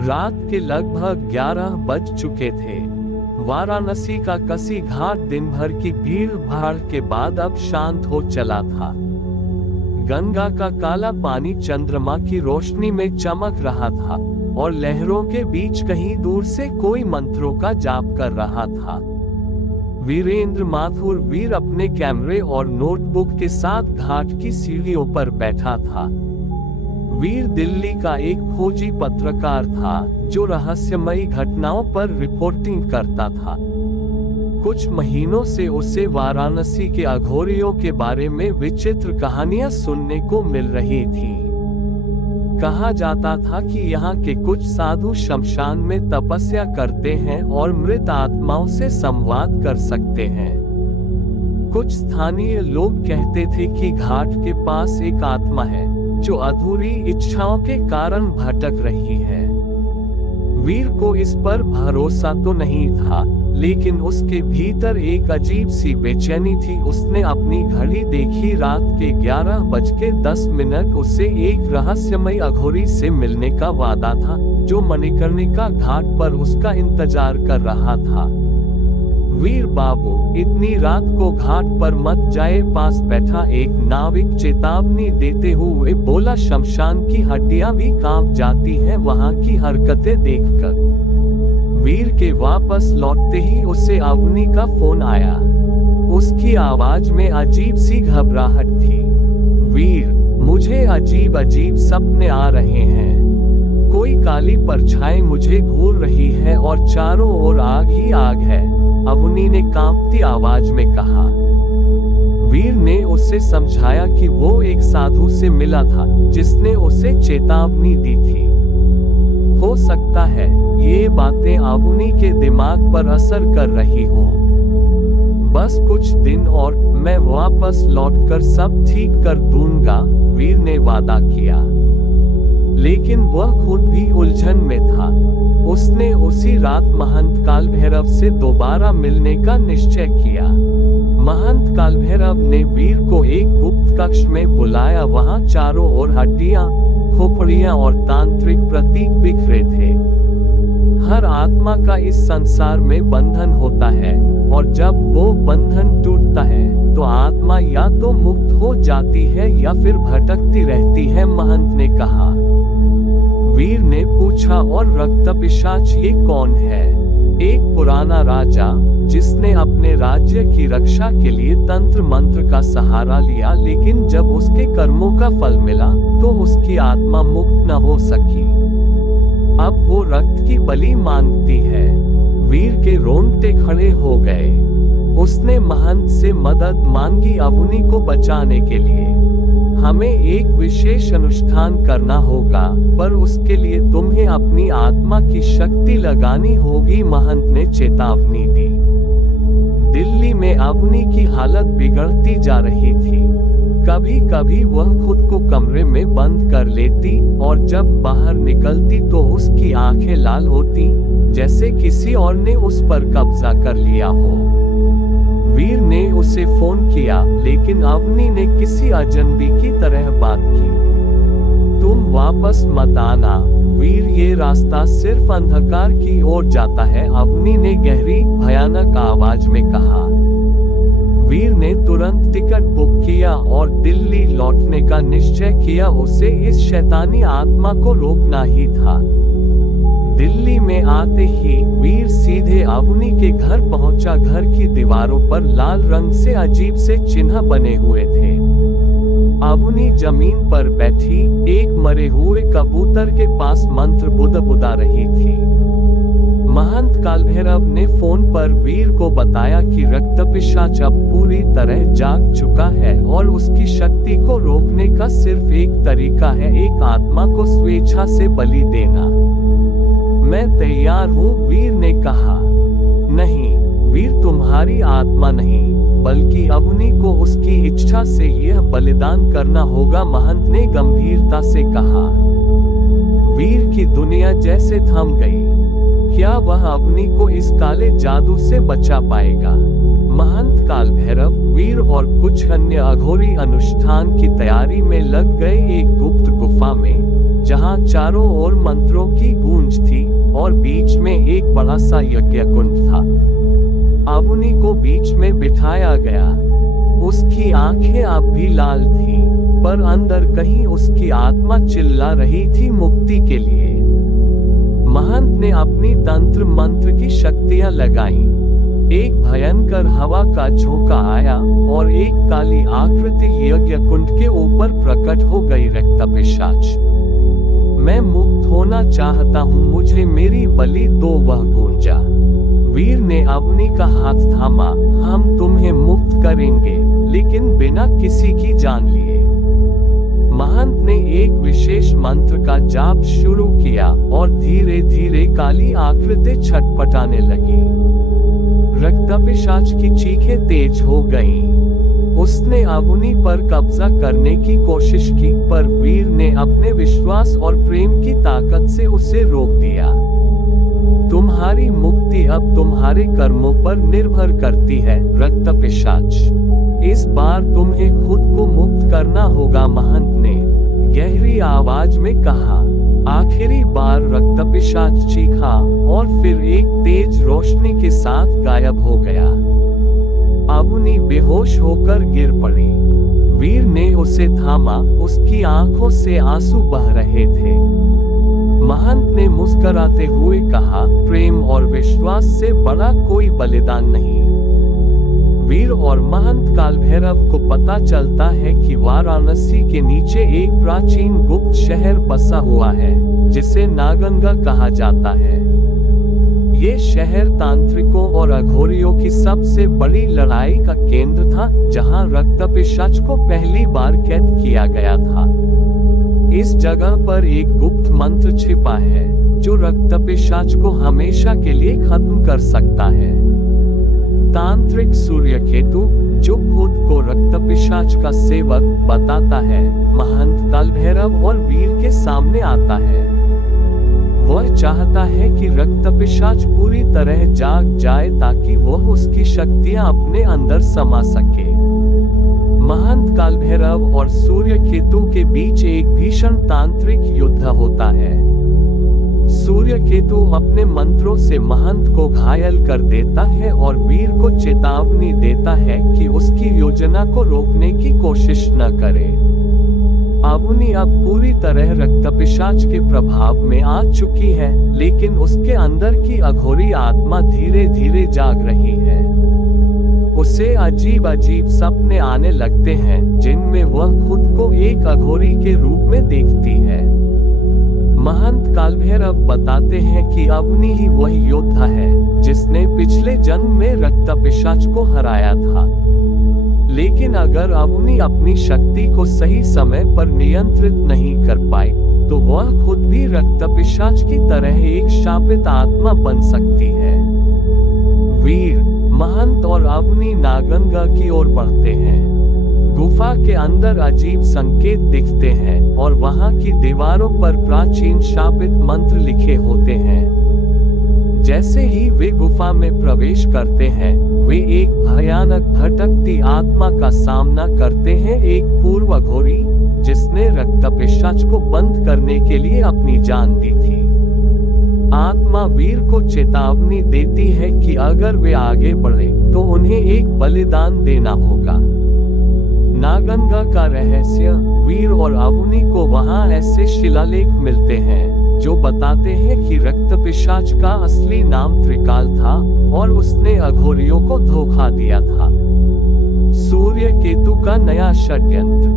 रात के लगभग 11 बज चुके थे। वाराणसी का कसी घाट दिन भर की भीड़ भाड़ के बाद अब शांत हो चला था। गंगा का काला पानी चंद्रमा की रोशनी में चमक रहा था और लहरों के बीच कहीं दूर से कोई मंत्रों का जाप कर रहा था। वीरेंद्र माथुर वीर अपने कैमरे और नोटबुक के साथ घाट की सीढ़ियों पर बैठा था। वीर दिल्ली का एक खोजी पत्रकार था जो रहस्यमयी घटनाओं पर रिपोर्टिंग करता था। कुछ महीनों से उसे वाराणसी के अघोरियों के बारे में विचित्र कहानियां सुनने को मिल रही थीं। कहा जाता था कि यहाँ के कुछ साधु शमशान में तपस्या करते हैं और मृत आत्माओं से संवाद कर सकते हैं। कुछ स्थानीय लोग कहते थे कि घाट के पास एक आत्मा है जो अधूरी इच्छाओं के कारण भटक रही है। वीर को इस पर भरोसा तो नहीं था, लेकिन उसके भीतर एक अजीब सी बेचैनी थी। उसने अपनी घड़ी देखी, रात के 11:10। उसे एक रहस्यमयी अघोरी से मिलने का वादा था जो मणिकर्णिका घाट पर उसका इंतजार कर रहा था। वीर बाबू, इतनी रात को घाट पर मत जाए। पास बैठा एक नाविक चेतावनी देते हुए बोला, शमशान की हड्डियां भी कांप जाती हैं वहां की हरकतें देखकर। वीर के वापस लौटते ही उसे अवनी का फोन आया। उसकी आवाज में अजीब सी घबराहट थी। वीर, मुझे अजीब अजीब सपने आ रहे हैं। कोई काली परछाई मुझे घूर रही है और चारों ओर आग ही आग है, अवनी ने कांपती आवाज में कहा। वीर ने उसे समझाया कि वो एक साधु से मिला था जिसने उसे चेतावनी दी थी। हो सकता है ये बातें अवनी के दिमाग पर असर कर रही हों। बस कुछ दिन और मैं वापस लौटकर सब ठीक कर दूंगा, वीर ने वादा किया। लेकिन वह खुद भी उलझन में था। उसने उसी रात महंत कालभैरव से दोबारा मिलने का निश्चय किया। महंत कालभैरव ने वीर को एक गुप्त कक्ष में बुलाया। वहां चारों ओर हड्डियां, खोपड़ियां और तांत्रिक प्रतीक बिखरे थे। हर आत्मा का इस संसार में बंधन होता है और जब वो बंधन टूटता है तो आत्मा या तो मुक्त हो जाती है या फिर भटकती रहती है, महंत ने कहा। वीर ने पूछा, और रक्तपिशाच ये कौन है? एक पुराना राजा जिसने अपने राज्य की रक्षा के लिए तंत्र मंत्र का सहारा लिया, लेकिन जब उसके कर्मों का फल मिला तो उसकी आत्मा मुक्त न हो सकी। अब वो रक्त की बलि मांगती है। वीर के रोंगटे खड़े हो गए। उसने महंत से मदद मांगी अवनी को बचाने के लिए। हमें एक विशेष अनुष्ठान करना होगा, पर उसके लिए तुम्हें अपनी आत्मा की शक्ति लगानी होगी, महंत ने चेतावनी दी। दिल्ली में अवनी की हालत बिगड़ती जा रही थी। कभी कभी वह खुद को कमरे में बंद कर लेती और जब बाहर निकलती तो उसकी आंखें लाल होती, जैसे किसी और ने उस पर कब्जा कर लिया हो। वीर ने उसे फोन किया, लेकिन अवनी ने किसी अजनबी की तरह बात की। तुम वापस मत आना वीर, ये रास्ता सिर्फ अंधकार की ओर जाता है, अवनी ने गहरी भयानक आवाज में कहा। वीर ने तुरंत टिकट बुक किया और दिल्ली लौटने का निश्चय किया। उसे इस शैतानी आत्मा को रोकना ही था। दिल्ली में आते ही वीर सीधे अवनी के घर पहुंचा। घर की दीवारों पर लाल रंग से अजीब से चिन्ह बने हुए थे। अवनी जमीन पर बैठी एक मरे हुए कबूतर के पास मंत्र बुदबुदा रही थी। महंत कालभैरव ने फोन पर वीर को बताया कि रक्तपिशाच अब पूरी तरह जाग चुका है और उसकी शक्ति को रोकने का सिर्फ एक तरीका है, एक आत्मा को स्वेच्छा से बलि देना। मैं तैयार हूँ, वीर ने कहा। नहीं वीर, तुम्हारी आत्मा नहीं, बल्कि अवनी को उसकी इच्छा से यह बलिदान करना होगा, महंत ने गंभीरता से कहा। वीर की दुनिया जैसे थम गई। क्या वह अवनी को इस काले जादू से बचा पाएगा? महंत कालभैरव, वीर और कुछ अन्य अघोरी अनुष्ठान की तैयारी में लग गए एक गुप्त गुफा में, जहां चारों ओर मंत्रों की गूंज थी। और बीच में एक बड़ा सा यज्ञ कुंड था। अवनी को बीच में बिठाया गया। उसकी आंखें अब भी लाल थीं, पर अंदर कहीं उसकी आत्मा चिल्ला रही थी मुक्ति के लिए। महंत ने अपनी तंत्र मंत्र की शक्तियां लगाईं। एक भयंकर हवा का झोंका आया और एक काली आकृति यज्ञ कुंड के ऊपर प्रकट हो गई। रक्तपिशाच, मैं मुक्त होना चाहता हूँ, मुझे मेरी बलि दो, वह गूंजा। वीर ने अवनी का हाथ थामा। हम तुम्हें मुक्त करेंगे, लेकिन बिना किसी की जान लिए। महंत ने एक विशेष मंत्र का जाप शुरू किया और धीरे धीरे काली आकृति छटपटाने लगी। रक्तपिशाच की चीखें तेज हो गईं। उसने अवनी पर कब्जा करने की कोशिश की, पर वीर ने अपने विश्वास और प्रेम की ताकत से उसे रोक दिया। तुम्हारी मुक्ति अब तुम्हारे कर्मों पर निर्भर करती है, रक्तपिशाच। इस बार तुम्हें खुद को मुक्त करना होगा, महंत ने गहरी आवाज में कहा। आखिरी बार रक्तपिशाच चीखा और फिर एक तेज रोशनी के साथ गायब हो गया। अवनी बेहोश होकर गिर पड़ी। वीर ने उसे थामा। उसकी आंखों से आंसू बह रहे थे। महंत ने मुस्कुराते हुए कहा, प्रेम और विश्वास से बड़ा कोई बलिदान नहीं। वीर और महंत कालभैरव को पता चलता है कि वाराणसी के नीचे एक प्राचीन गुप्त शहर बसा हुआ है, जिसे नागंगा कहा जाता है। ये शहर तांत्रिकों और अघोरियों की सबसे बड़ी लड़ाई का केंद्र था, जहां रक्तपिशाच को पहली बार कैद किया गया था। इस जगह पर एक गुप्त मंत्र छिपा है, जो रक्तपिशाच को हमेशा के लिए खत्म कर सकता है। तांत्रिक सूर्यकेतु, जो खुद को रक्तपिशाच का सेवक बताता है, महंत कालभैरव और वीर के सामने आता है। वह चाहता है कि रक्तपिशाच पूरी तरह जाग जाए ताकि वह उसकी शक्तियां अपने अंदर समा सके। महंत कालभैरव और सूर्यकेतु के बीच एक भीषण तांत्रिक युद्ध होता है। सूर्यकेतु अपने मंत्रों से महंत को घायल कर देता है और वीर को चेतावनी देता है कि उसकी योजना को रोकने की कोशिश न करे। अवनी अब पूरी तरह रक्तपिशाच के प्रभाव में आ चुकी है, लेकिन उसके अंदर की अघोरी आत्मा धीरे धीरे जाग रही है। उसे अजीब अजीब सपने आने लगते हैं, जिनमें वह खुद को एक अघोरी के रूप में देखती है। महंत कालभैरव बताते हैं कि अवनी ही वही योद्धा है, जिसने पिछले जन्म में रक्तपिशाच को हराया था। लेकिन अगर अवनी अपनी शक्ति को सही समय पर नियंत्रित नहीं कर पाई, तो वह खुद भी रक्तपिशाच की तरह एक शापित आत्मा बन सकती है। वीर, महंत और अवनी नागंगा की ओर बढ़ते हैं। गुफा के अंदर अजीब संकेत दिखते हैं और वहां की दीवारों पर प्राचीन शापित मंत्र लिखे होते हैं। जैसे ही वे गुफा में प्रवेश करते हैं, वे एक भयानक भटकती आत्मा का सामना करते हैं, एक पूर्व अघोरी, जिसने रक्तपिशाच को बंद करने के लिए अपनी जान दी थी। आत्मा वीर को चेतावनी देती है कि अगर वे आगे बढ़े तो उन्हें एक बलिदान देना होगा। नागंगा का रहस्य। वीर और अवनी को वहां ऐसे शिलालेख मिलते हैं जो बताते हैं कि रक्तपिशाच का असली नाम त्रिकाल था और उसने अघोरियों को धोखा दिया था। सूर्यकेतु का नया षड्यंत्र।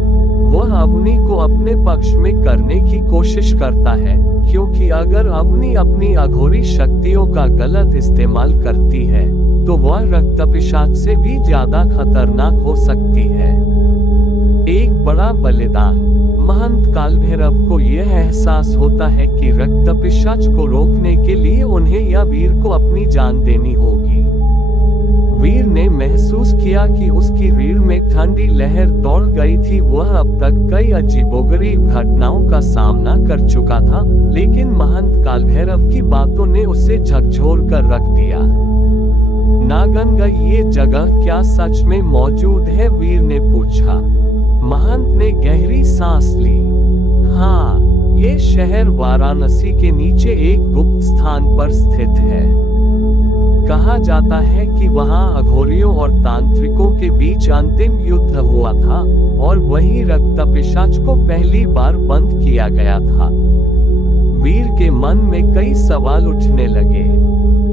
वह अवनी को अपने पक्ष में करने की कोशिश करता है, क्योंकि अगर अवनी अपनी अघोरी शक्तियों का गलत इस्तेमाल करती है, तो वह रक्तपिशाच से भी ज्यादा खतरनाक हो सकती है। एक बड़ा बलिदान। महंत कालभैरव को यह एहसास होता है कि रक्तपिशाच को रोकने के लिए उन्हें या वीर को अपनी जान देनी होगी। वीर ने महसूस किया कि उसकी रीढ़ में ठंडी लहर दौड़ गई थी। वह अब तक कई अजीबोगरीब घटनाओं का सामना कर चुका था, लेकिन महंत कालभैरव की बातों ने उसे झकझोर कर रख दिया। नागंगा, ये जगह क्या सच में मौजूद है? वीर ने पूछा। महंत ने गहरी सांस ली। हाँ, ये शहर वाराणसी के नीचे एक गुप्त स्थान पर स्थित है। कहा जाता है कि वहां अघोरियों और तांत्रिकों के बीच अंतिम युद्ध हुआ था और वहीं रक्त पिशाच को पहली बार बंद किया गया था। वीर के मन में कई सवाल उठने लगे।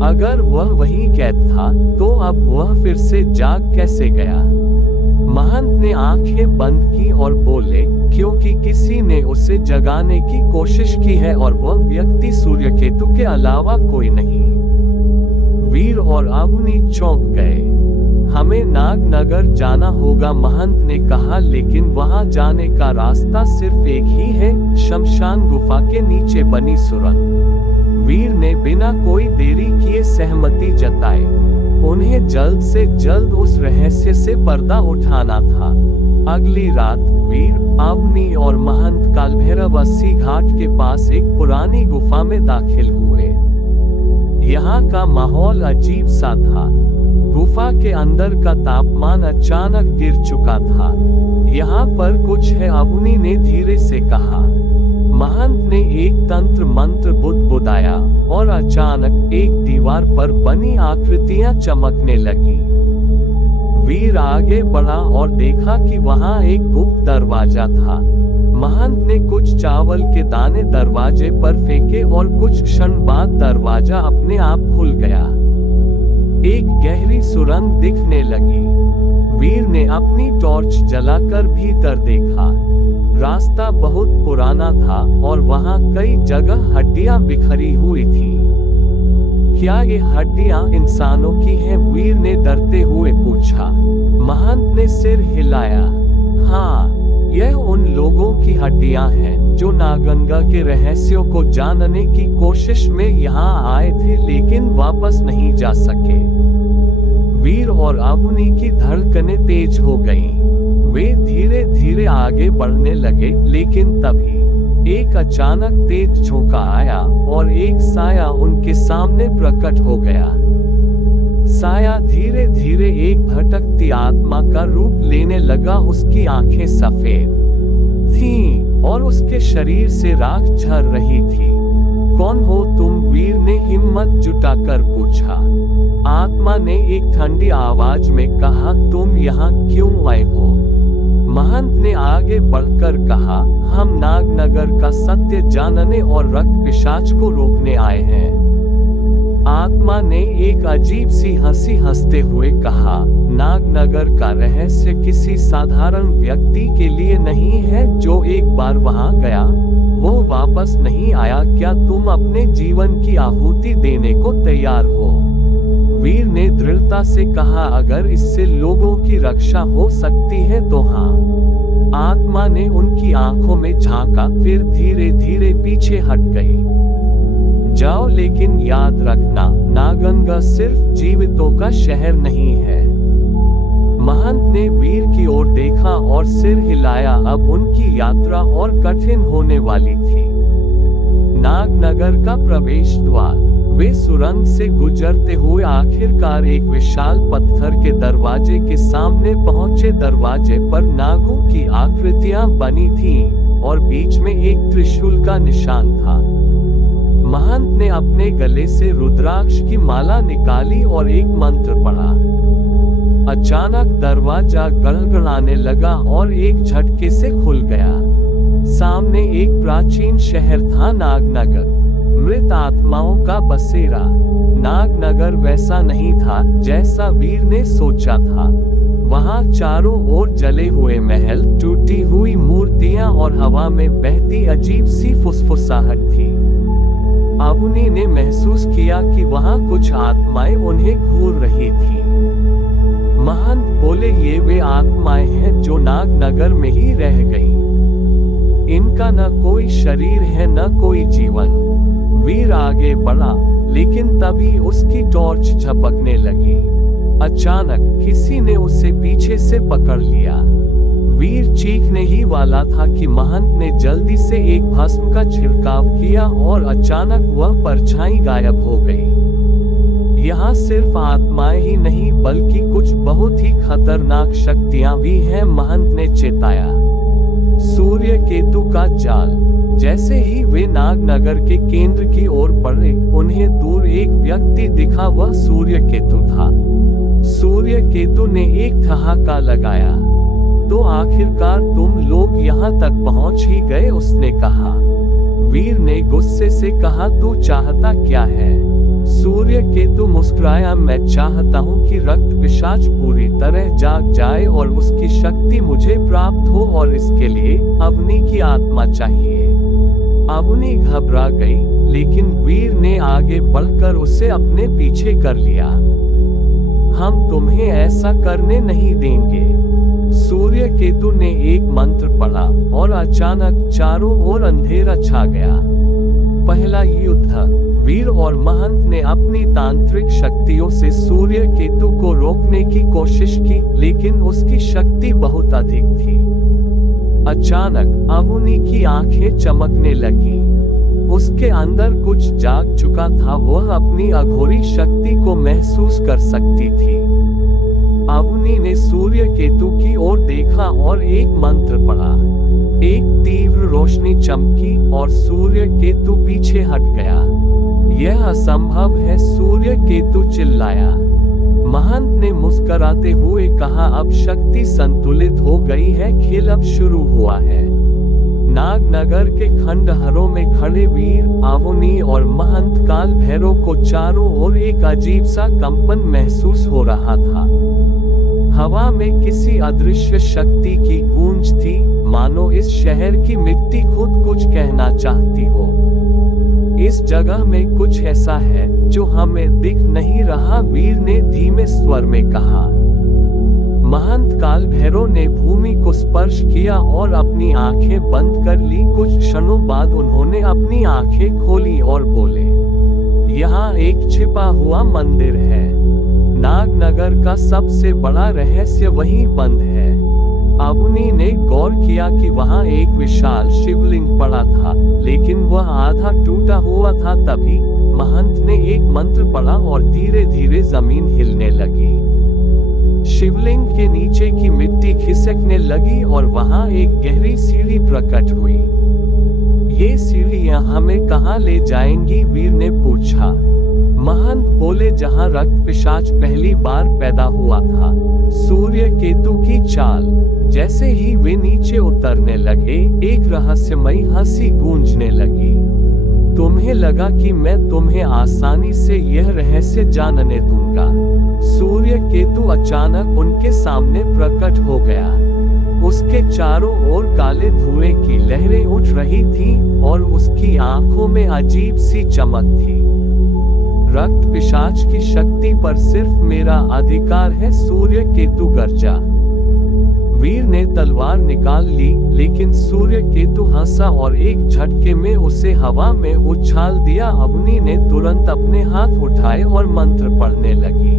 अगर वह वहीं कैद था तो अब वह फिर से जाग कैसे गया? महंत ने आंखें बंद की और बोले, क्योंकि किसी ने उसे जगाने की कोशिश की है और वह व्यक्ति सूर्यकेतु के अलावा कोई नहीं। वीर और अवनी चौंक गए। हमें नागनगर जाना होगा, महंत ने कहा, लेकिन वहां जाने का रास्ता सिर्फ एक ही है, शमशान गुफा के नीचे बनी सुरंग। वीर ने बिना कोई देरी किए सहमति जताई। उन्हें जल्द से जल्द उस रहस्य से पर्दा उठाना था। अगली रात वीर, अवनी और महंत कालभैरव 80 घाट के पास एक पुरानी गुफा में दाखिल हुए। यहाँ का माहौल अजीब सा था। गुफा के अंदर का तापमान अचानक गिर चुका था। यहाँ पर कुछ है, अवनी ने धीरे से कहा। महंत ने एक तंत्र मंत्र बुदबुदाया और अचानक एक दीवार पर बनी आकृतियां चमकने लगी। वीर आगे बढ़ा और देखा कि वहां एक गुप्त दरवाजा था। महंत ने कुछ चावल के दाने दरवाजे पर फेंके और कुछ क्षण बाद दरवाजा अपने आप खुल गया। एक गहरी सुरंग दिखने लगी। वीर ने अपनी टॉर्च जलाकर भीतर देखा। रास्ता बहुत पुराना था और वहां कई जगह हड्डियां बिखरी हुई थीं। क्या ये हड्डियां इंसानों की हैं? वीर ने डरते हुए पूछा। महंत ने सिर हिलाया। हाँ, यह उन लोगों की हड्डियां हैं जो नागनगा के रहस्यों को जानने की कोशिश में यहाँ आए थे लेकिन वापस नहीं जा सके। वीर और अवनी की धड़कनें तेज हो गईं। वे धीरे धीरे आगे बढ़ने लगे, लेकिन तभी एक अचानक तेज झोंका आया और एक साया उनके सामने प्रकट हो गया। साया धीरे धीरे एक भटकती आत्मा का रूप लेने लगा। उसकी आंखें सफेद थीं और उसके शरीर से राख झर रही थी। कौन हो तुम? वीर ने हिम्मत जुटाकर पूछा। आत्मा ने एक ठंडी आवाज में कहा, तुम यहाँ क्यों आए हो? महंत ने आगे बढ़कर कहा, हम नागनगर का सत्य जानने और रक्त पिशाच को रोकने आए हैं। आत्मा ने एक अजीब सी हंसी हंसते हुए कहा, नागनगर का रहस्य किसी साधारण व्यक्ति के लिए नहीं है जो एक बार वहां गया, वो वापस नहीं आया। क्या तुम अपने जीवन की आहुति देने को तैयार हो? वीर ने दृढ़ता से कहा, अगर इससे लोगों की रक्षा हो सकती है तो हाँ। आत्मा ने उनकी आंखों में झांका, फिर धीरे धीरे पीछे हट गई। जाओ, लेकिन याद रखना, नागनगा सिर्फ जीवितों का शहर नहीं है। महंत ने वीर की ओर देखा और सिर हिलाया। अब उनकी यात्रा और कठिन होने वाली थी। नागनगर का प्रवेश द्वार। वे सुरंग से गुजरते हुए आखिरकार एक विशाल पत्थर के दरवाजे के सामने पहुंचे। दरवाजे पर नागों की आकृतियां बनी थीं और बीच में एक त्रिशूल का निशान था। महंत ने अपने गले से रुद्राक्ष की माला निकाली और एक मंत्र पढ़ा। अचानक दरवाजा गड़गड़ाने लगा और एक झटके से खुल गया। सामने एक प्राचीन शहर था, नागनगर, मृत आत्माओं का बसेरा। नागनगर वैसा नहीं था जैसा वीर ने सोचा था। वहां चारों ओर जले हुए महल, टूटी हुई मूर्तियां और हवा में बहती अजीब सी फुसफुसाहट थी। अवनी ने महसूस किया कि वहां कुछ आत्माएं उन्हें घूर रही थीं। महंत बोले, ये वे आत्माएं हैं जो नागनगर में ही रह गईं। इनका न कोई शरीर है न कोई जीवन। वीर आगे बढ़ा, लेकिन तभी उसकी टॉर्च झपकने लगी। अचानक किसी ने उसे पीछे से पकड़ लिया। वीर चीखने ही वाला था कि महंत ने जल्दी से एक भस्म का छिड़काव किया और अचानक वह परछाई गायब हो गई। यहाँ सिर्फ आत्माएं ही नहीं बल्कि कुछ बहुत ही खतरनाक शक्तियां भी हैं, महंत ने चेताया। सूर्य केतु का जाल। जैसे ही वे नागनगर के केंद्र की ओर बढ़े, उन्हें दूर एक व्यक्ति दिखा। वह सूर्य केतु था। सूर्य केतु ने एक ठहाका लगाया। तो आखिरकार तुम लोग यहाँ तक पहुँच ही गए, उसने कहा। वीर ने गुस्से से कहा, तू चाहता क्या है? सूर्य केतु मुस्कुराया, मैं चाहता हूँ कि रक्त पिशाच पूरी तरह जाग जाए और उसकी शक्ति मुझे प्राप्त हो, और इसके लिए अवनी की आत्मा चाहिए। अवनी घबरा गई, लेकिन वीर ने आगे बढ़कर उसे अपने पीछे कर लिया। हम तुम्हें ऐसा करने नहीं देंगे। सूर्य केतु ने एक मंत्र पढ़ा और अचानक चारों ओर अंधेरा छा गया। पहला युद्ध। वीर और महंत ने अपनी तांत्रिक शक्तियों से सूर्य केतु को रोकने की कोशिश की, लेकिन उसकी शक्ति बहुत अधिक थी। अचानक अवनी की आंखें चमकने लगी। उसके अंदर कुछ जाग चुका था। वह अपनी अघोरी शक्ति को महसूस कर सकती थी। अवनी ने सूर्य केतु की ओर देखा और एक मंत्र पढ़ा। एक तीव्र रोशनी चमकी और सूर्य केतु पीछे हट गया। यह असंभव है, सूर्य केतु चिल्लाया। महंत ने मुस्कुराते हुए कहा, अब शक्ति संतुलित हो गई है, खेल अब शुरू हुआ है। नागनगर के खंडहरों में खड़े वीर, अवनी और महंत काल भैरव को चारों ओर एक अजीब सा कंपन महसूस हो रहा था। हवा में किसी अदृश्य शक्ति की गूंज थी, मानो इस शहर की मिट्टी खुद कुछ कहना चाहती हो। इस जगह में कुछ ऐसा है जो हमें दिख नहीं रहा, वीर ने धीमे स्वर में कहा। महंत काल भैरव ने भूमि को स्पर्श किया और अपनी आंखें बंद कर ली। कुछ क्षणों बाद उन्होंने अपनी आंखें खोली और बोले, यहाँ एक छिपा हुआ मंदिर है। नागनगर का सबसे बड़ा रहस्य वहीं बंद है। अवनी ने गौर किया कि वहां एक विशाल शिवलिंग पड़ा था, लेकिन वह आधा टूटा हुआ था। तभी महंत ने एक मंत्र पढ़ा और धीरे धीरे जमीन हिलने लगी। शिवलिंग के नीचे की मिट्टी खिसकने लगी और वहां एक गहरी सीढ़ी प्रकट हुई। ये सीढ़ियां हमें कहां ले जाएंगी? वीर ने पूछा। महंत बोले, जहां रक्त पिशाच पहली बार पैदा हुआ था। सूर्य केतु की चाल। जैसे ही वे नीचे उतरने लगे, एक रहस्यमयी हंसी गूंजने लगी। तुम्हें लगा कि मैं तुम्हें आसानी से यह रहस्य जानने दूंगा। सूर्य केतु अचानक उनके सामने प्रकट हो गया। उसके चारों ओर काले धुएं की लहरें उठ रही थीं और उसकी आंखों में अजीब सी चमक थी। रक्त पिशाच की शक्ति पर सिर्फ मेरा अधिकार है, सूर्य केतु गरजा। वीर ने तलवार निकाल ली, लेकिन सूर्य केतु हंसा और एक झटके में उसे हवा में उछाल दिया। अवनी ने तुरंत अपने हाथ उठाए और मंत्र पढ़ने लगी।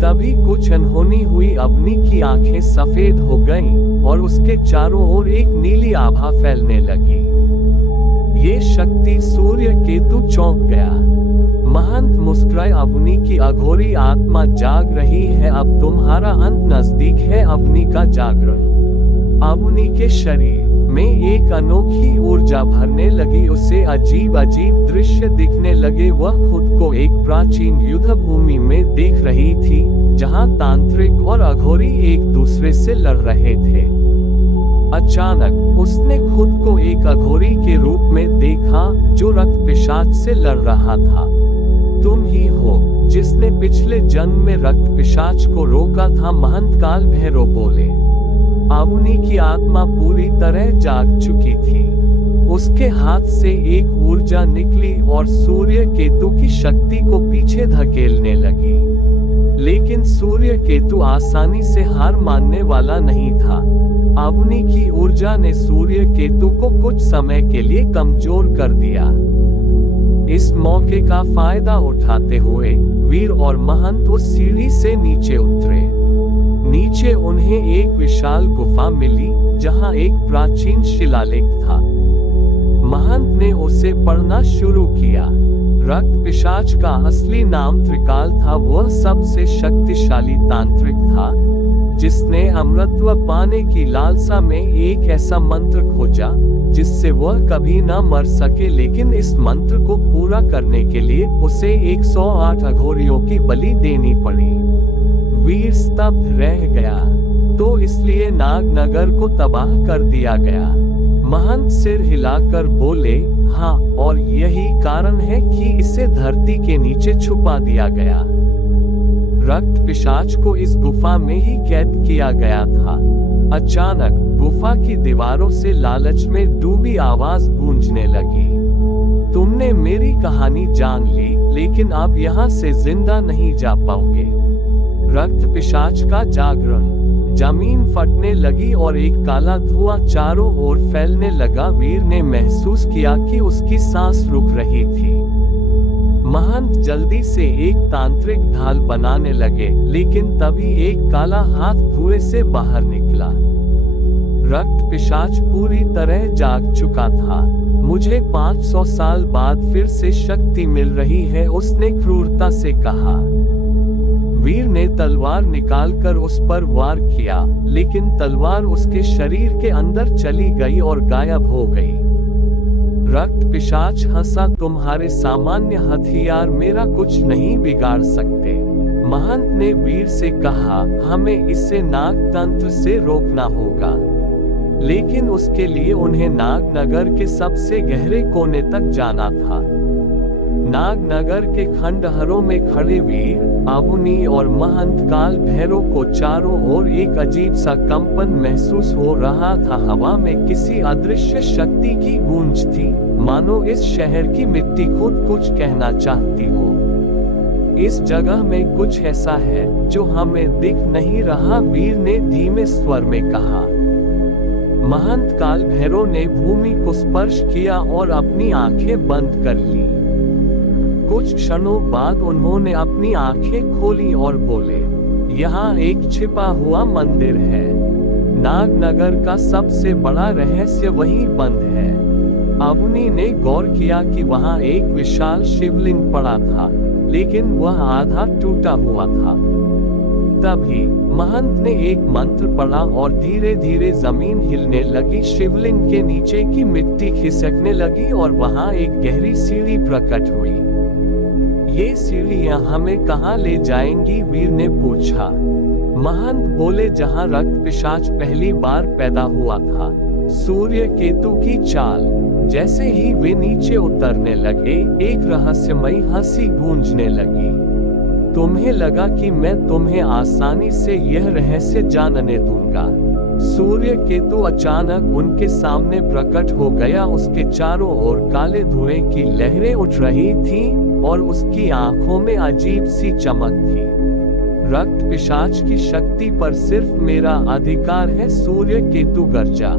तभी कुछ अनहोनी हुई। अवनी की आंखें सफेद हो गईं और उसके चारों ओर एक नीली आभा फैलने लगी। ये शक्ति सूर्य केतु चौंक गया। महंत मुस्कुराए, अवनी की अघोरी आत्मा जाग रही है, अब तुम्हारा अंत नजदीक है। अवनी का जागरण। अवनी के शरीर में एक अनोखी ऊर्जा भरने लगी। उसे अजीब अजीब दृश्य दिखने लगे। वह खुद को एक प्राचीन युद्ध भूमि में देख रही थी, जहां तांत्रिक और अघोरी एक दूसरे से लड़ रहे थे। अचानक उसने खुद को एक अघोरी के रूप में देखा, जो रक्त पिशाच से लड़ रहा था। तुम ही हो जिसने पिछले जन्म में रक्त पिशाच को रोका था, महंत काल भैरव बोले। अवनी की आत्मा पूरी तरह जाग चुकी थी। उसके हाथ से एक ऊर्जा निकली और सूर्य केतु की शक्ति को पीछे धकेलने लगी। लेकिन सूर्य केतु आसानी से हार मानने वाला नहीं था। अवनी की ऊर्जा ने सूर्य केतु को कुछ समय के लिए कमजोर कर दिया। इस मौके का फायदा उठाते हुए वीर और महंत उस सीढ़ी से नीचे उतरे। नीचे उन्हें एक विशाल गुफा मिली, जहां एक प्राचीन शिलालेख था। महंत ने उसे पढ़ना शुरू किया। रक्त पिशाच का असली नाम त्रिकाल था। वह सबसे शक्तिशाली तांत्रिक था, जिसने अमृतत्व पाने की लालसा में एक ऐसा मंत्र खोजा जिससे वह कभी न मर सके, लेकिन इस मंत्र को पूरा करने के लिए उसे 108 अघोरियों की बलि देनी पड़ी। वीर स्तब्ध रह गया। तो इसलिए नागनगर को तबाह कर दिया गया। महंत सिर हिलाकर बोले, हाँ, और यही कारण है कि इसे धरती के नीचे छुपा दिया गया। रक्त पिशाच को इस गुफा में ही कैद किया गया था। अचानक गुफा की दीवारों से लालच में डूबी आवाज गूंजने लगी, तुमने मेरी कहानी जान ली, लेकिन अब यहाँ से जिंदा नहीं जा पाओगे। रक्त पिशाच का जागरण। जमीन फटने लगी और एक काला धुआं चारों ओर फैलने लगा। वीर ने महसूस किया कि उसकी सांस रुक रही थी। महंत जल्दी से एक तांत्रिक ढाल बनाने लगे, लेकिन तभी एक काला हाथ धुएं से बाहर निकला। रक्त पिशाच पूरी तरह जाग चुका था। मुझे 500 साल बाद फिर से शक्ति मिल रही है, उसने क्रूरता से कहा। वीर ने तलवार निकालकर उस पर वार किया, लेकिन तलवार उसके शरीर के अंदर चली गई और गायब हो गई। रक्त पिशाच हंसा, तुम्हारे सामान्य हथियार मेरा कुछ नहीं बिगाड़ सकते। महंत ने वीर से कहा, हमें इसे नाग तंत्र से रोकना होगा, लेकिन उसके लिए उन्हें नागनगर के सबसे गहरे कोने तक जाना था। नागनगर के खंडहरों में खड़े वीर, अवनी और महंत काल भैरव को चारों ओर एक अजीब सा कंपन महसूस हो रहा था। हवा में किसी अदृश्य शक्ति की गूंज थी, मानो इस शहर की मिट्टी खुद कुछ कहना चाहती हो। इस जगह में कुछ ऐसा है जो हमें दिख नहीं रहा, वीर ने धीमे स्वर में कहा। महंत काल भैरव ने भूमि को स्पर्श किया और अपनी आंखें बंद कर ली। कुछ क्षणों बाद उन्होंने अपनी आंखें खोली और बोले, यहाँ एक छिपा हुआ मंदिर है। नागनगर का सबसे बड़ा रहस्य वहीं बंद है। अवनी ने गौर किया कि वहाँ एक विशाल शिवलिंग पड़ा था, लेकिन वह आधा टूटा हुआ था। तभी महंत ने एक मंत्र पढ़ा और धीरे धीरे जमीन हिलने लगी। शिवलिंग के नीचे की मिट्टी खिसकने लगी और वहाँ एक गहरी सीढ़ी प्रकट हुई। ये सीढ़ियां हमें कहाँ ले जाएंगी? वीर ने पूछा। महंत बोले, जहाँ रक्त पिशाच पहली बार पैदा हुआ था। सूर्य केतु की चाल। जैसे ही वे नीचे उतरने लगे, एक रहस्यमयी हंसी गूंजने लगी। तुम्हें लगा कि मैं तुम्हें आसानी से यह रहस्य जानने दूंगा। सूर्य केतु अचानक उनके सामने प्रकट हो गया। उसके चारों ओर काले धुएं की लहरें उठ रही थीं और उसकी आंखों में अजीब सी चमक थी। रक्त पिशाच की शक्ति पर सिर्फ मेरा अधिकार है, सूर्य केतु गरजा।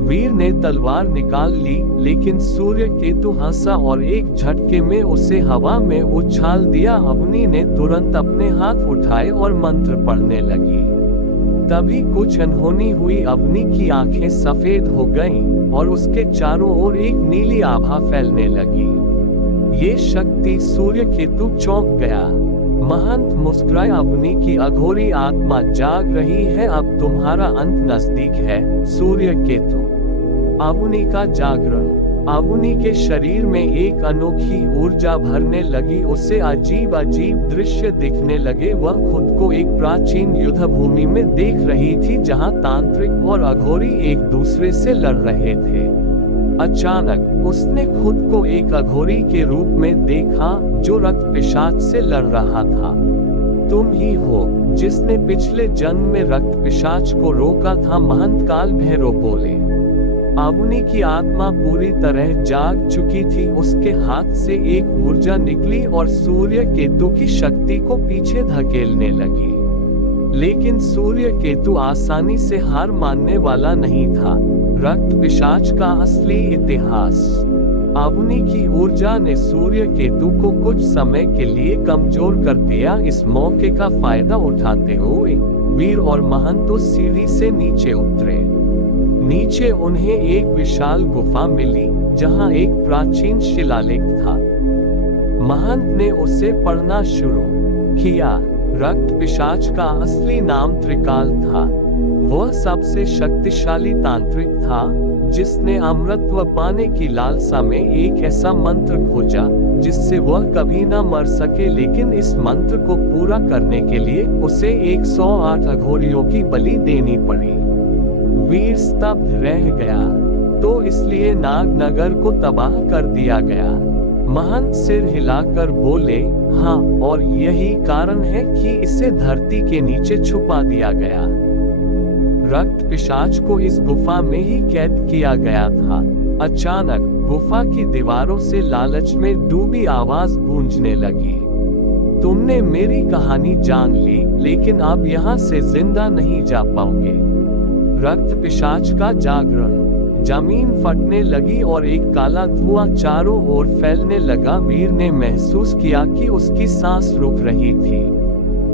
वीर ने तलवार निकाल ली, लेकिन सूर्य केतु हंसा और एक झटके में उसे हवा में उछाल दिया। अवनी ने तुरंत अपने हाथ उठाए और मंत्र पढ़ने लगी। तभी कुछ अनहोनी हुई। अवनी की आंखें सफेद हो गईं और उसके चारों ओर एक नीली आभा फैलने लगी। ये शक्ति सूर्य केतु चौंक गया। महंत मुस्कुराए, अवनी की अघोरी आत्मा जाग रही है, अब तुम्हारा अंत नजदीक है। सूर्य केतु। अवनी का जागरण। अवनी के शरीर में एक अनोखी ऊर्जा भरने लगी। उसे अजीब अजीब दृश्य दिखने लगे। वह खुद को एक प्राचीन युद्ध भूमि में देख रही थी, जहां तांत्रिक और अघोरी एक दूसरे से लड़ रहे थे। अचानक उसने खुद को एक अघोरी के रूप में देखा, जो रक्त पिशाच से लड़ रहा था। तुम ही हो जिसने पिछले जन्म में रक्त पिशाच को रोका था, महंत काल भैरव बोले। अवनी की आत्मा पूरी तरह जाग चुकी थी। उसके हाथ से एक ऊर्जा निकली और सूर्य केतु की शक्ति को पीछे धकेलने लगी। लेकिन सूर्य केतु आसानी से हार मानने वाला नहीं था। रक्त पिशाच का असली इतिहास। अवनी की ऊर्जा ने सूर्य केतु को कुछ समय के लिए कमजोर कर दिया। इस मौके का फायदा उठाते हुए वीर और महंत उस सीढ़ी से नीचे उतरे। नीचे उन्हें एक विशाल गुफा मिली, जहां एक प्राचीन शिलालेख था। महंत ने उसे पढ़ना शुरू किया। रक्त पिशाच का असली नाम त्रिकाल था। वह सबसे शक्तिशाली तांत्रिक था, जिसने अमृतत्व पाने की लालसा में एक ऐसा मंत्र खोजा जिससे वह कभी न मर सके, लेकिन इस मंत्र को पूरा करने के लिए उसे 108 अघोरियों की बलि देनी पड़ी। वीर स्तब्ध रह गया। तो इसलिए नागनगर को तबाह कर दिया गया। महंत सिर हिलाकर बोले, हाँ, और यही कारण है कि इसे धरती के नीचे छुपा दिया गया। रक्त पिशाच को इस गुफा में ही कैद किया गया था। अचानक गुफा की दीवारों से लालच में डूबी आवाज गूंजने लगी। तुमने मेरी कहानी जान ली, लेकिन अब यहाँ से जिंदा नहीं जा पाओगे। रक्त पिशाच का जागरण। जमीन फटने लगी और एक काला धुआं चारों ओर फैलने लगा। वीर ने महसूस किया कि उसकी सांस रुक रही थी।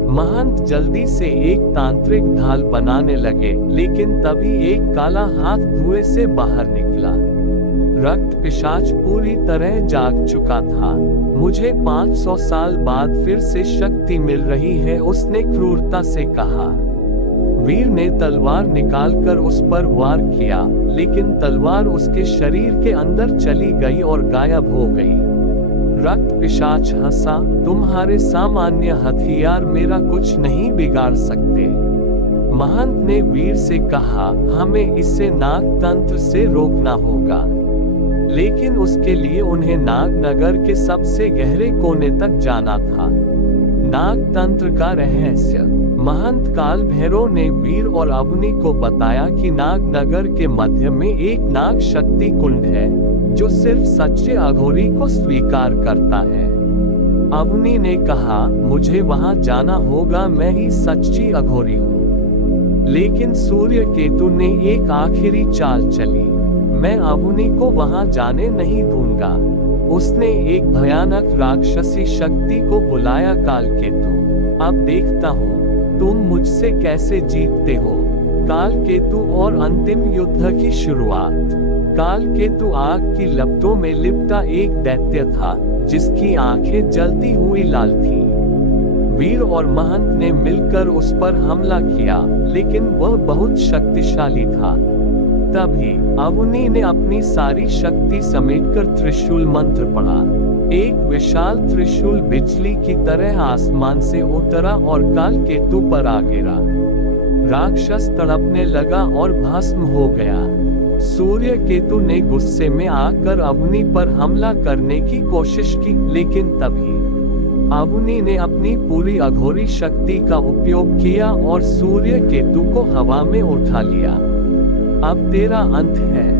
महंत जल्दी से एक तांत्रिक ढाल बनाने लगे, लेकिन तभी एक काला हाथ धुएं से बाहर निकला। रक्त पिशाच पूरी तरह जाग चुका था। मुझे 500 साल बाद फिर से शक्ति मिल रही है, उसने क्रूरता से कहा। वीर ने तलवार निकालकर उस पर वार किया, लेकिन तलवार उसके शरीर के अंदर चली गई और गायब हो गई। रक्त पिशाच हंसा, तुम्हारे सामान्य हथियार मेरा कुछ नहीं बिगाड़ सकते। महंत ने वीर से कहा, हमें इसे नाग तंत्र से रोकना होगा, लेकिन उसके लिए उन्हें नागनगर के सबसे गहरे कोने तक जाना था। नाग तंत्र का रहस्य। महंत काल भैरव ने वीर और अवनी को बताया कि नागनगर के मध्य में एक नाग शक्ति कुंड है, जो सिर्फ सच्चे अघोरी को स्वीकार करता है। अवनी ने कहा, मुझे वहां जाना होगा, मैं ही सच्ची अघोरी हूँ। लेकिन सूर्य केतु ने एक आखिरी चाल चली। मैं अवनी को वहां जाने नहीं दूंगा। उसने एक भयानक राक्षसी शक्ति को बुलाया। कालकेतु, अब देखता हूँ तुम मुझसे कैसे जीतते हो। कालकेतु और अंतिम युद्ध की शुरुआत। कालकेतु आग की लपटों में लिपटा एक दैत्य था, जिसकी आंखें जलती हुई लाल थीं। वीर और महंत ने मिलकर उस पर हमला किया, लेकिन वह बहुत शक्तिशाली था। तभी अवनी ने अपनी सारी शक्ति समेटकर त्रिशूल मंत्र पढ़ा। एक विशाल त्रिशूल बिजली की तरह आसमान से उतरा और कालकेतु पर आ गिरा। राक्षस तड़पने लगा और भस्म हो गया। सूर्य केतु ने गुस्से में आकर अवनी पर हमला करने की कोशिश की, लेकिन तभी अवनी ने अपनी पूरी अघोरी शक्ति का उपयोग किया और सूर्य केतु को हवा में उठा लिया। अब तेरा अंत है।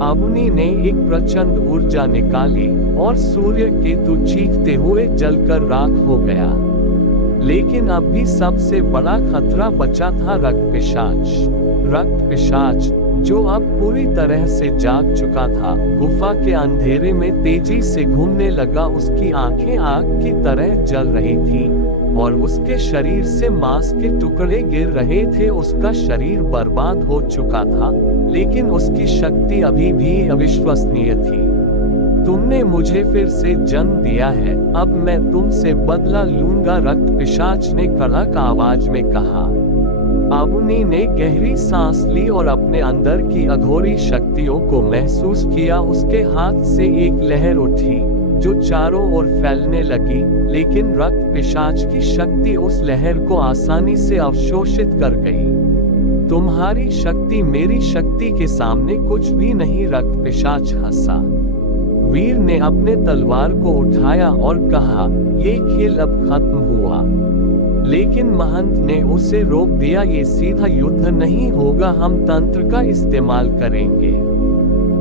अवनी ने एक प्रचंड ऊर्जा निकाली और सूर्य केतु चीखते हुए जलकर राख हो गया। लेकिन अब भी सबसे बड़ा खतरा बचा था रक्त पिशाच। रक्त पिशाच, जो अब पूरी तरह से जाग चुका था, गुफा के अंधेरे में तेजी से घूमने लगा। उसकी आंखें आग की तरह जल रही थीं और उसके शरीर से मांस के टुकड़े गिर रहे थे। उसका शरीर बर्बाद हो चुका था, लेकिन उसकी शक्ति अभी भी अविश्वसनीय थी। तुमने मुझे फिर से जन्म दिया है, अब मैं तुमसे बदला लूंगा, रक्त पिशाच ने कड़क आवाज में कहा। अवनी ने गहरी सांस ली और अपने अंदर की अघोरी शक्तियों को महसूस किया। उसके हाथ से एक लहर उठी, जो चारों ओर फैलने लगी, लेकिन रक्त पिशाच की शक्ति उस लहर को आसानी से अवशोषित कर गई। तुम्हारी शक्ति मेरी शक्ति के सामने कुछ भी नहीं, रक्त पिशाच हंसा। वीर ने अपने तलवार को उठाया और कहा, ये खेल अब खत्म हुआ। लेकिन महंत ने उसे रोक दिया, ये सीधा युद्ध नहीं होगा, हम तंत्र का इस्तेमाल करेंगे।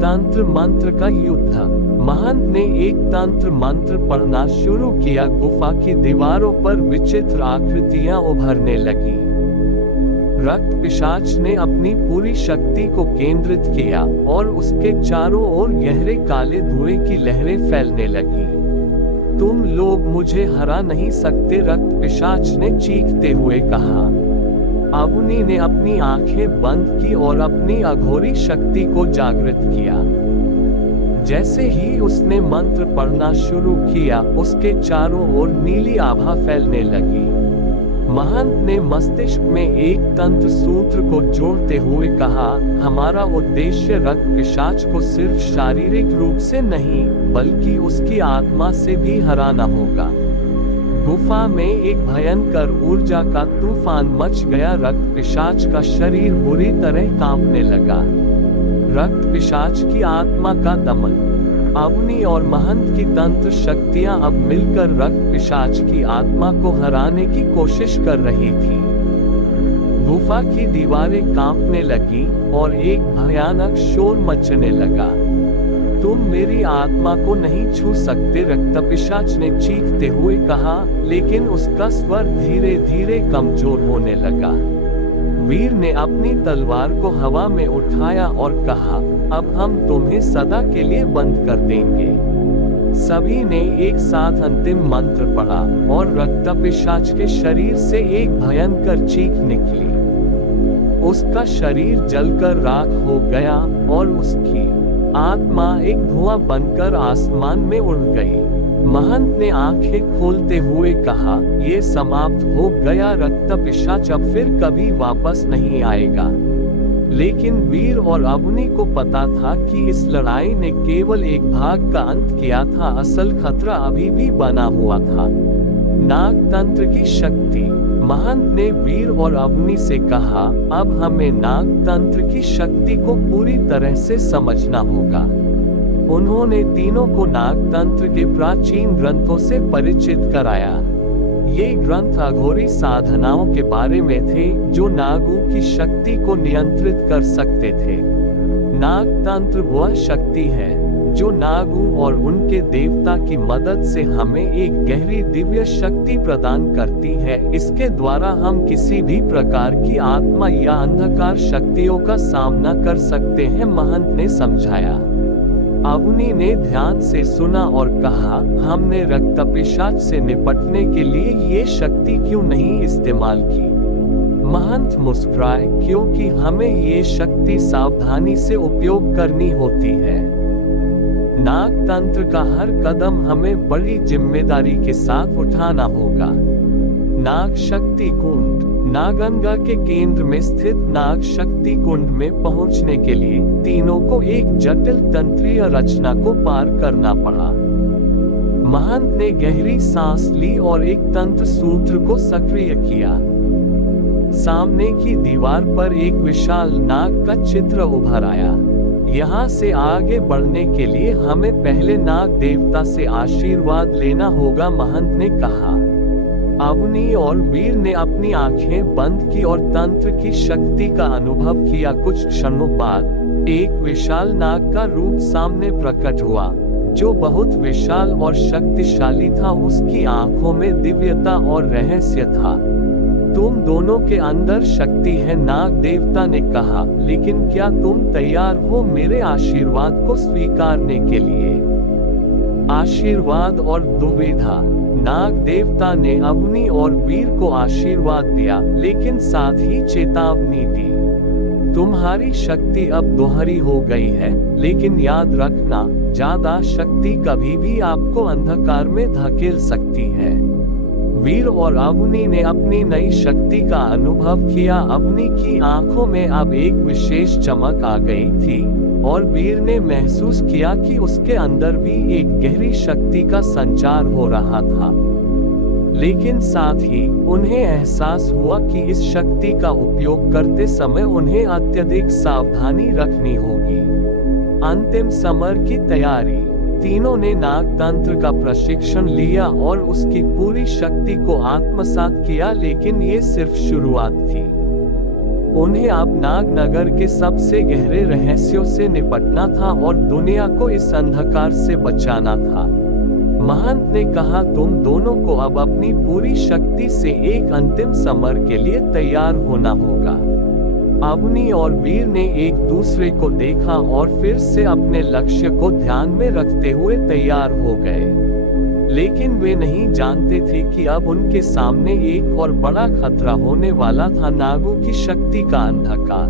तंत्र मंत्र का युद्ध। महंत ने एक तंत्र मंत्र पढ़ना शुरू किया। गुफा की दीवारों पर विचित्र आकृतियां उभरने लगीं। रक्त पिशाच ने अपनी पूरी शक्ति को केंद्रित किया और उसके चारों ओर गहरे काले धुएं की लहरें फैलने लगीं। तुम लोग मुझे हरा नहीं सकते, रक्त पिशाच ने चीखते हुए कहा। अवनी ने अपनी आंखें बंद की और अपनी अघोरी शक्ति को जागृत किया। जैसे ही उसने मंत्र पढ़ना शुरू किया, उसके चारों ओर नीली आभा फैलने लगी। महंत ने मस्तिष्क में एक तंत्र सूत्र को जोड़ते हुए कहा, हमारा उद्देश्य रक्त पिशाच को सिर्फ शारीरिक रूप से नहीं बल्कि उसकी आत्मा से भी हराना होगा। गुफा में एक भयंकर ऊर्जा का तूफान मच गया। रक्त पिशाच का शरीर बुरी तरह कांपने लगा। रक्त पिशाच की आत्मा का दमन। अवनी और महंत की तंत्र शक्तियां अब मिलकर रक्त पिशाच की आत्मा को हराने की कोशिश कर रही थी। गुफा की दीवारें कांपने लगी और एक भयानक शोर मचने लगा। तुम मेरी आत्मा को नहीं छू सकते, रक्त पिशाच ने चीखते हुए कहा, लेकिन उसका स्वर धीरे धीरे कमजोर होने लगा। वीर ने अपनी तलवार को हवा में उठाया और कहा, अब हम तुम्हें सदा के लिए बंद कर देंगे। सभी ने एक साथ अंतिम मंत्र पढ़ा और रक्त पिशाच के शरीर से एक भयंकर चीख निकली। उसका शरीर जलकर राख हो गया और उसकी आत्मा एक धुआं बनकर आसमान में उड़ गई। महंत ने आंखें खोलते हुए कहा, ये समाप्त हो गया। रक्त पिशाच अब फिर कभी वापस नहीं आएगा। लेकिन वीर और अवनी को पता था कि इस लड़ाई ने केवल एक भाग का अंत किया था। असल खतरा अभी भी बना हुआ था। नागतंत्र की शक्ति। महंत ने वीर और अवनी से कहा, अब हमें नागतंत्र की शक्ति को पूरी तरह से समझना होगा। उन्होंने तीनों को नागतंत्र के प्राचीन ग्रंथों से परिचित कराया। ये ग्रंथ अघोरी साधनाओं के बारे में थे जो नागों की शक्ति को नियंत्रित कर सकते थे। नागतंत्र वह शक्ति है जो नागों और उनके देवता की मदद से हमें एक गहरी दिव्य शक्ति प्रदान करती है। इसके द्वारा हम किसी भी प्रकार की आत्मा या अंधकार शक्तियों का सामना कर सकते हैं, महंत ने समझाया। अवनी ने ध्यान से सुना और कहा, हमने रक्त पिशाच से निपटने के लिए ये शक्ति क्यों नहीं इस्तेमाल की? महंत मुस्कुराए, क्योंकि हमें ये शक्ति सावधानी से उपयोग करनी होती है। नागतंत्र का हर कदम हमें बड़ी जिम्मेदारी के साथ उठाना होगा। नाग शक्ति कुंड। नागंगा के केंद्र में स्थित नाग शक्ति कुंड में पहुंचने के लिए तीनों को एक जटिल तंत्रीय रचना को पार करना पड़ा। महंत ने गहरी सांस ली और एक तंत्र सूत्र को सक्रिय किया। सामने की दीवार पर एक विशाल नाग का चित्र उभर आया। यहाँ से आगे बढ़ने के लिए हमें पहले नाग देवता से आशीर्वाद लेना होगा, महंत ने कहा। अवनी और वीर ने अपनी आंखें बंद की और तंत्र की शक्ति का अनुभव किया। कुछ क्षणों बाद एक विशाल नाग का रूप सामने प्रकट हुआ, जो बहुत विशाल और शक्तिशाली था। उसकी आंखों में दिव्यता और रहस्य था। तुम दोनों के अंदर शक्ति है, नाग देवता ने कहा, लेकिन क्या तुम तैयार हो मेरे आशीर्वाद को स्वीकारने के लिए? आशीर्वाद और दुविधा। नाग देवता ने अवनी और वीर को आशीर्वाद दिया, लेकिन साथ ही चेतावनी दी। तुम्हारी शक्ति अब दोहरी हो गई है, लेकिन याद रखना, ज्यादा शक्ति कभी भी आपको अंधकार में धकेल सकती है। वीर और अवनी ने अपनी नई शक्ति का अनुभव किया। अवनी की आंखों में अब एक विशेष चमक आ गई थी और वीर ने महसूस किया कि उसके अंदर भी एक गहरी शक्ति का संचार हो रहा था। लेकिन साथ ही उन्हें एहसास हुआ कि इस शक्ति का उपयोग करते समय उन्हें अत्यधिक सावधानी रखनी होगी। अंतिम समर की तैयारी। तीनों ने नागतंत्र का प्रशिक्षण लिया और उसकी पूरी शक्ति को आत्मसात किया, लेकिन ये सिर्फ शुरुआत थी। उन्हें अब नागनगर के सबसे गहरे रहस्यों से निपटना था और दुनिया को इस अंधकार से बचाना था। महंत ने कहा, तुम दोनों को अब अपनी पूरी शक्ति से एक अंतिम समर के लिए तैयार होना होगा। अवनी और वीर ने एक दूसरे को देखा और फिर से अपने लक्ष्य को ध्यान में रखते हुए तैयार हो गए। लेकिन वे नहीं जानते थे कि अब उनके सामने एक और बड़ा खतरा होने वाला था, नागों की शक्ति का अंधकार।